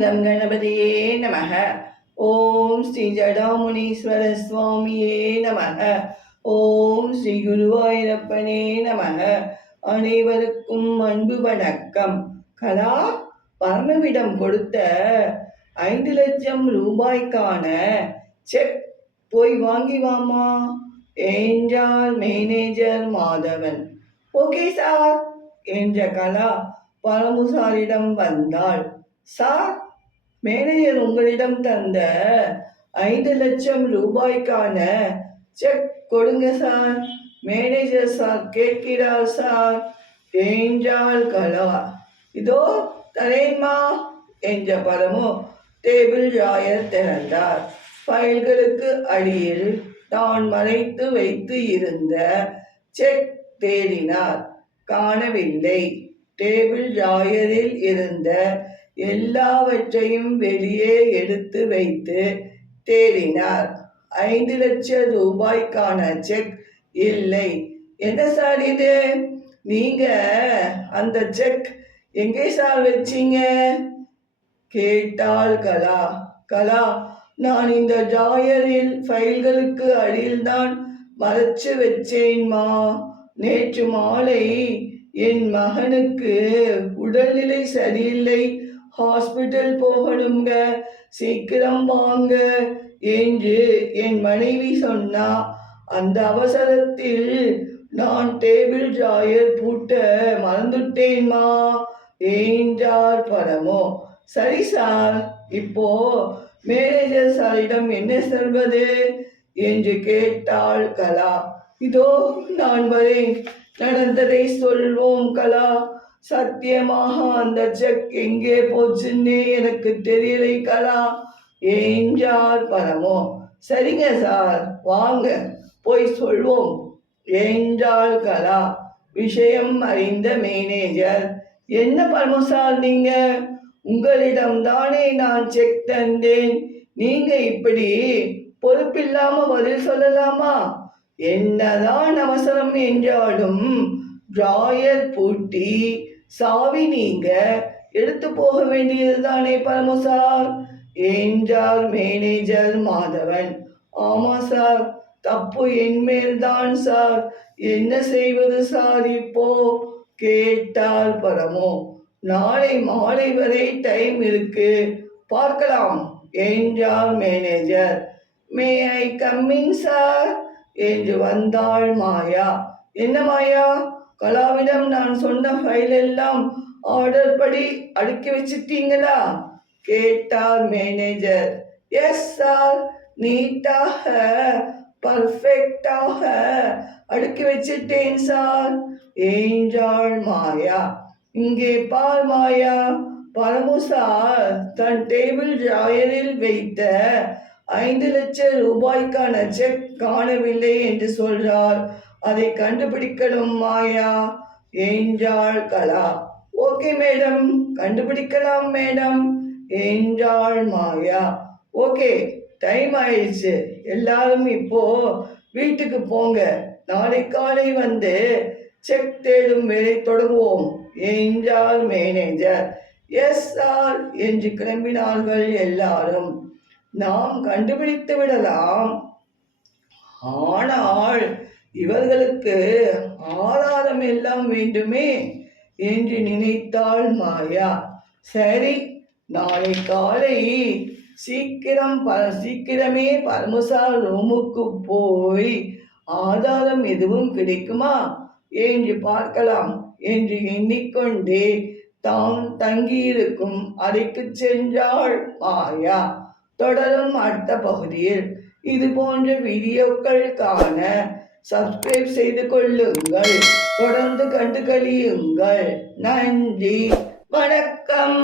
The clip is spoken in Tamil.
கம் கணபதியே நமக. ஓம் ஸ்ரீ ஜடாமுனீஸ்வர சுவாமியே நமக. ஓம் ஸ்ரீ குருவாயூரப்பனே நமக. அனைவருக்கும் அன்பு வணக்கம். கலா பரமவிடம் கொடுத்த 5 லட்சம் ரூபாய்க்கான செக் போய் வாங்கி வாமா என்றார் மேனேஜர் மாதவன். ஓகே சார் என்ற கலா பரமுசாரிடம் வந்தாள். சார், மேனேஜர் உங்களிடம் தந்த 5 லட்சம் ரூபாய்க்கான செக் கொடுங்க சார். மேனேஜர் சார் கேட்கிறார் சார் என்றாள் கலா. இதோ தரேன்மா என்ற பரமு டேபிள் ராயர் திறந்தார். ஃபைல்களுக்கு அடியில் தான் மறைத்து வைத்து இருந்த செக் தேடினார். காணவில்லை. டேபிள் ராயரில் இருந்த எல்லாவற்றையும் வெளியே எடுத்து வைத்து தேடினார். 5 லட்சம் ரூபாய்க்கான செக் இல்லை. என்ன சார் இது? நீங்க அந்த செக் எங்கே சார் வச்சீங்க கேட்டாள் கலா. கலா, நான் இந்த டிராயரில் ஃபைல்களுக்கு அடியில் தான் மறைச்சு வச்சேன்மா. நேற்று மாலை என் மகனுக்கு உடல்நிலை சரியில்லை, ஹாஸ்பிட்டல் போகணுங்க, சீக்கிரம் வாங்க என்று என் மனைவி சொன்னா. அந்த அவசரத்தில் நான் டேபிள் டிராயர் பூட்ட மறந்துட்டேன்மா என்றார் பரமோ. சரி சார், இப்போ மேனேஜர் சாரிடம் என்ன சொல்வது என்று கேட்டாள் கலா. இதோ நான் வரேன், நடந்ததை சொல்வோம் கலா. சத்தியமாக அந்த செக் எங்கே போச்சுன்னே எனக்கு தெரியலை கலா என்றார் பரமோ. சரிங்க சார், வாங்க போய் சொல்வோம் என்றாள் கலா. விஷயம் அறிந்த மேனேஜர், என்ன பரமோ சார் நீங்க? உங்களிடம் தானே நான் செக் தந்தேன், நீங்க இப்படி பொறுப்பில்லாம பதில் சொல்லலாமா? என்னதான் அவசரம் என்றாலும் டிராயர் பூட்டி சாவி நீங்க எடுத்து போக வேண்டியது தானே பரமு சார் என்றார் மேனேஜர் மாதவன். ஆமா சார், தப்பு என் மேல்தான் சார். என்ன செய்வது சார் இப்போ கேட்டார் பரமு. நாளை மாலை வரை டைம் இருக்கு, பார்க்கலாம் என்றார் மேனேஜர். மே ஐ கம்மிங் சார் என்று வந்தாள் மாயா. என்ன மாயா, கலாவிடம் நான் சொன்ன ஃபைல் எல்லாம் ஆர்டர் படி அடுக்கி வச்சிட்டீங்களா கேட்டார் மேனேஜர். எஸ் சார், நீட்டாக பர்ஃபெக்டாக அடுக்கி வச்சிட்டேன் சார் என்றாள் மாயா. இங்கே பார் மாயா, பரமு சார் தன் டேபிள் டிராயரில் வைத்த 5 லட்சம் ரூபாய்க்கான செக் காணவில்லை என்று சொல்றார். அதை கண்டுபிடிக்கணும் மாயா என்றாள் கலா. ஓகே மேடம், கண்டுபிடிக்கலாம் மேடம் என்றாள் மாயா. ஓகே, டைம் ஆயிடுச்சு, எல்லாரும் இப்போ வீட்டுக்கு போங்க, நாளை காலை வந்து செக் தேடும் வேலை தொடங்குவோம் என்றார் மேனேஜர். எஸ் சார் என்று கிளம்பினார்கள் எல்லாரும். நாம் கண்டுபிடித்து விடலாம், ஆனால் இவர்களுக்கு ஆதாரம் எல்லாம் வேண்டுமே என்று நினைத்தாள் மாயா. சரி, நாளை காலை சீக்கிரமே பரமசார் ரூமுக்கு போய் ஆதாரம் எதுவும் கிடைக்குமா என்று பார்க்கலாம் என்று எண்ணிக்கொண்டே தான் தங்கியிருக்கும் அறைக்கு சென்றாள் மாயா. தொடரும் அடுத்த பகுதியில். இது போன்ற வீடியோக்கள் காண சப்ஸ்கிரைப் செய்து கொள்ளுங்கள். தொடர்ந்து கண்டு களியுங்கள். நன்றி, வணக்கம்.